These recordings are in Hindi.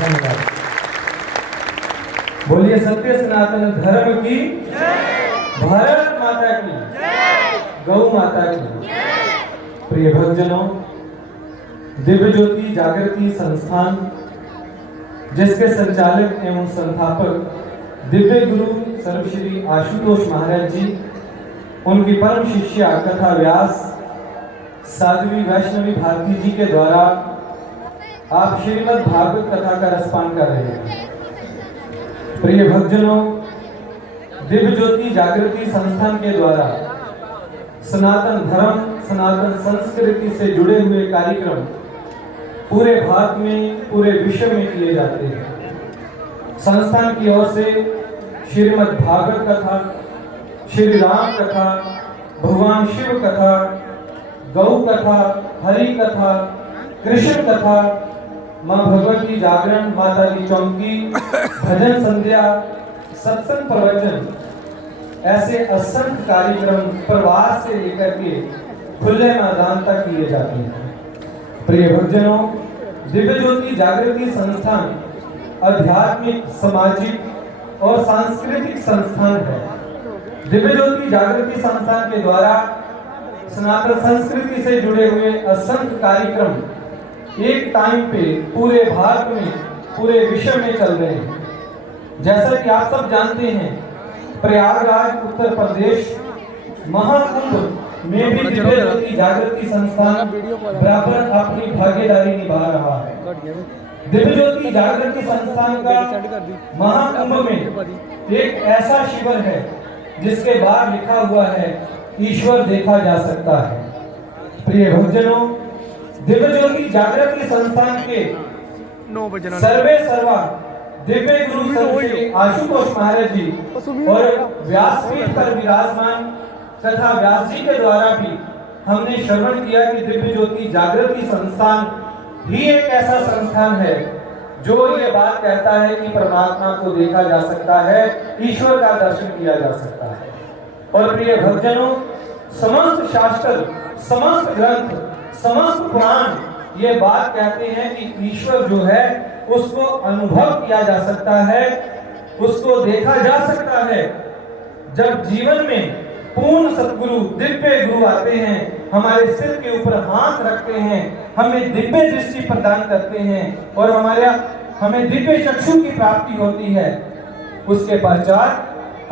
धन्यवाद। बोलिए सत्य सनातन धर्म की, भारत माता की, गौ माता की। प्रिय भक्तजनों, दिव्य ज्योति जागृति संस्थान, जिसके संचालक एवं संस्थापक दिव्य गुरु सर्वश्री आशुतोष महाराज जी, उनकी परम शिष्या कथा व्यास साध्वी वैष्णवी भारती जी के द्वारा आप श्रीमद् भागवत कथा का रसपान कर रहे हैं। प्रिय भक्तजनों, दिव्य ज्योति जागृति संस्थान के द्वारा सनातन धर्म, सनातन संस्कृति से जुड़े हुए कार्यक्रम पूरे भारत में, पूरे विश्व में किए जाते हैं। संस्थान की ओर से श्रीमद् भागवत कथा, श्री राम कथा, भगवान शिव कथा, गौ कथा, हरि कथा, कृष्ण कथा, माँ भगवती जागरण, माता की चौकी, भजन संध्या, सत्संग प्रवचन, ऐसे असंख्य कार्यक्रम प्रवास से लेकर के खुले मैदान तक किए जाते हैं। प्रिय भक्तजनों, दिव्य ज्योति जागृति संस्थान आध्यात्मिक, सामाजिक और सांस्कृतिक संस्थान है। दिव्य ज्योति जागृति संस्थान के द्वारा सनातन संस्कृति से जुड़े हुए असंख्य कार्यक्रम एक टाइम पे पूरे भारत में, पूरे विश्व में चल रहे हैं। जैसा कि आप सब जानते हैं, प्रयागराज उत्तर प्रदेश महाकुंभ में भी दिव्य ज्योति जागृति संस्थान बराबर अपनी भागीदारी निभा रहा है। दिव्य ज्योति जागृति संस्थान का महाकुंभ में एक ऐसा शिविर है जिसके बाहर लिखा हुआ है, ईश्वर देखा जा सकता है। प्रिय भक्तजनों, दिव्य ज्योति जागृति संस्थान के सर्वे सर्वा दिव्य गुरु सर्वश्री आशुतोष महाराज जी और व्यासपीठ पर विराजमान तथा व्यास जी के द्वारा भी हमने श्रवण किया कि दिव्य ज्योति जागृति संस्थान ही एक ऐसा संस्थान है जो ये बात कहता है कि परमात्मा को देखा जा सकता है, ईश्वर का दर्शन किया जा सकता है। और प्रिय भक्तजनों, समस्त शास्त्र, समस्त ग्रंथ, समस्त पुराण ये बात कहते हैं कि ईश्वर जो है उसको अनुभव किया जा सकता है, उसको देखा जा सकता है। जब जीवन में पूर्ण सतगुरु, दिव्य गुरु आते हैं, हमारे सिर के ऊपर हाथ रखते हैं, हमें दिव्य दृष्टि प्रदान करते हैं और हमें दिव्य चक्षु की प्राप्ति होती है। उसके पश्चात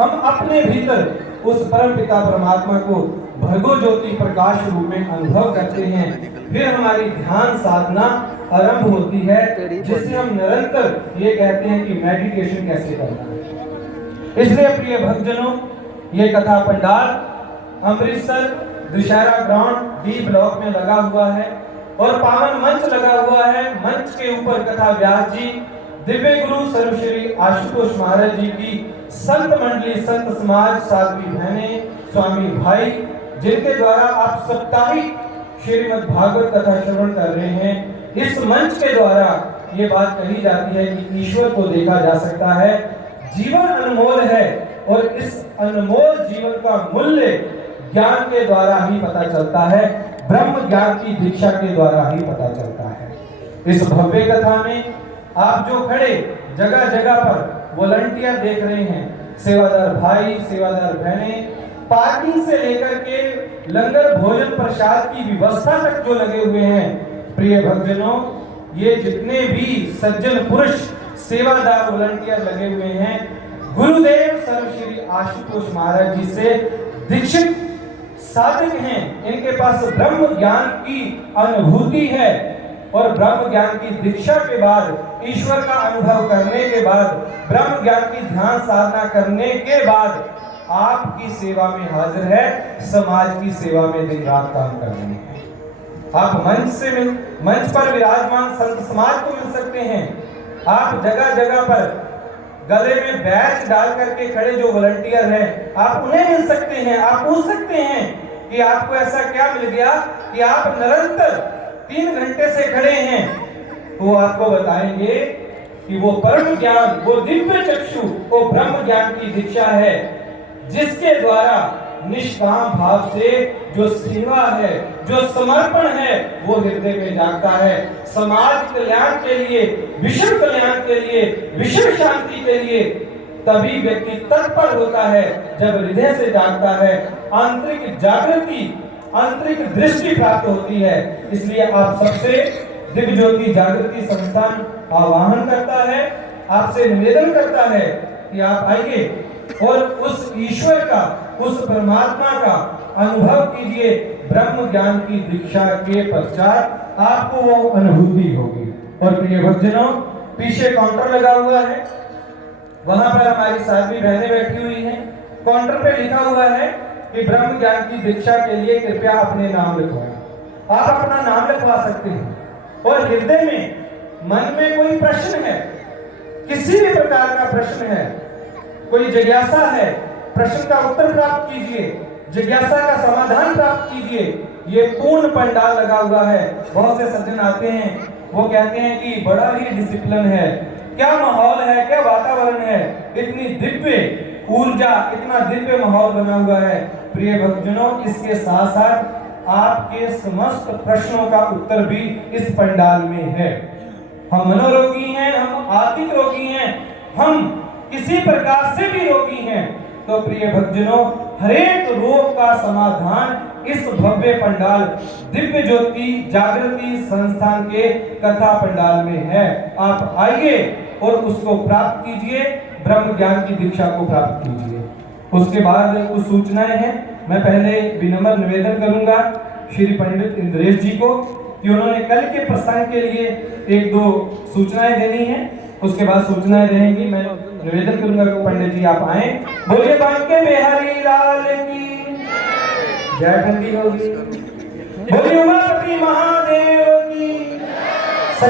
हम अपने भीतर उस परम पिता परमात्मा को भर्गो ज्योति प्रकाश रूप में अनुभव करते हैं। फिर हमारी ध्यान साधना आरंभ होती है, जिससे हम निरंतर ये कहते हैं कि मेडिटेशन कैसे करना है। इसलिए प्रिय भक्तजनों, ये कथा pandal Amritsar Dussehra ground B block में लगा हुआ है और पावन मंच लगा हुआ है। मंच के ऊपर कथा व्यास जी, दिव्य गुरु सर्वश्री आशुतोष महाराज जी की संत मंडली, संत समाज, साध्वी बहनें, स्वामी भाई, जिनके द्वारा आप साप्ताहिक श्रीमद् भागवत कथा श्रवण कर रहे हैं। इस मंच के द्वारा ये बात कही जाती है कि ईश्वर को देखा जा सकता है। जीवन अनमोल है और इस अनमोल जीवन का मूल्य ज्ञान के द्वारा ही पता चलता है, ब्रह्म ज्ञान की दीक्षा के द्वारा ही पता चलता है। इस भव्य कथा में आप जो खड़े जगह जगह पर वॉलंटियर देख रहे हैं, सेवादार भाई, सेवादार बहनें, पार्किंग से लेकर के लंगर भोजन प्रसाद की व्यवस्था तक जो लगे हुए हैं। प्रिय भक्तजनों, ये जितने भी सज्जन पुरुष सेवादार वॉलंटियर लगे हुए हैं, गुरुदेव सर्वश्री आशुतोष महाराज जी से दीक्षित साधक हैं। इनके पास ब्रह्म ज्ञान की अनुभूति है और ब्रह्म ज्ञान की दीक्षा के बाद, ईश्वर का अनुभव करने के बाद, ब्रह्म ज्ञान की ध्यान साधना करने के बाद आपकी सेवा में हाजिर है, समाज की सेवा में दिन रात काम कर रहे हैं। आप मंच पर विराजमान संत समाज को मिल सकते हैं। आप जगह जगह पर गले में बैच डाल करके खड़े जो वॉलंटियर हैं, आप उन्हें मिल सकते हैं। आप पूछ सकते हैं कि आपको ऐसा क्या मिल गया कि आप निरंतर 3 घंटे से खड़े हैं। तो आपको बताएंगे कि वो परम ज्ञान, वो दिव्य चक्षु, वो ब्रह्म ज्ञान की दीक्षा है, जिसके द्वारा निष्काम भाव से जो सेवा है, जो समर्पण है, वो हृदय में जागता है। समाज कल्याण के लिए, विश्व कल्याण के लिए, विश्व शांति के लिए तभी व्यक्ति तत्पर होता है जब हृदय से जागता है, आंतरिक जागृति, आंतरिक दृष्टि प्राप्त होती है। इसलिए आप सबसे दिव्य ज्योति जागृति संस्थान आह्वान करता है, आपसे निवेदन करता है कि आप आइए और उस ईश्वर का, उस परमात्मा का अनुभव कीजिए। ब्रह्म ज्ञान की दीक्षा के पश्चात आपको वो अनुभूति होगी। और प्रिय भक्तजनों, पीछे काउंटर लगा हुआ है, वहां पर हमारी साध्वी बहनें बैठी हुई हैं। काउंटर पे लिखा हुआ है कि ब्रह्म ज्ञान की दीक्षा के लिए कृपया अपने नाम लिखवाएं। आप अपना नाम लिखवा सकते हैं। और हृदय में, मन में कोई प्रश्न है, किसी भी प्रकार का प्रश्न है, कोई जिज्ञासा है, प्रश्न का उत्तर प्राप्त कीजिए, जिज्ञासा का समाधान प्राप्त कीजिए। ये पूर्ण पंडाल लगा हुआ है। बहुत से सज्जन आते हैं, वो कहते हैं कि बड़ा ही डिसिप्लिन है, क्या माहौल है, क्या वातावरण है, इतनी दिव्य ऊर्जा, इतना दिव्य माहौल बना हुआ है। प्रिय भक्तजनों, इसके साथ साथ आपके समस्त प्रश्नों का उत्तर भी इस पंडाल में है। हम मनोरोगी हैं, हम आर्थिक रोगी हैं, हम किसी प्रकार से भी रोगी हैं, तो प्रिय भक्तजनों, हरेक रोग का समाधान इस भव्य पंडाल दिव्य ज्योति जागृति संस्थान के कथा पंडाल में है। आप आइए और उसको प्राप्त कीजिए, ब्रह्म ज्ञान की दीक्षा को प्राप्त कीजिए। उसके बाद कुछ सूचनाएं हैं। मैं पहले विनम्र निवेदन करूंगा श्री पंडित इंद्रेश जी को कि उन्होंने कल के प्रसंग के लिए एक दो सूचनाएं देनी है। उसके बाद सूचनाएं रहेंगी। मैं निवेदन करूंगा कि पंडित जी आप आए। बोलिए बांके बिहारी लाल की जय। ठंडी होगी। बोलिए उमापति महादेव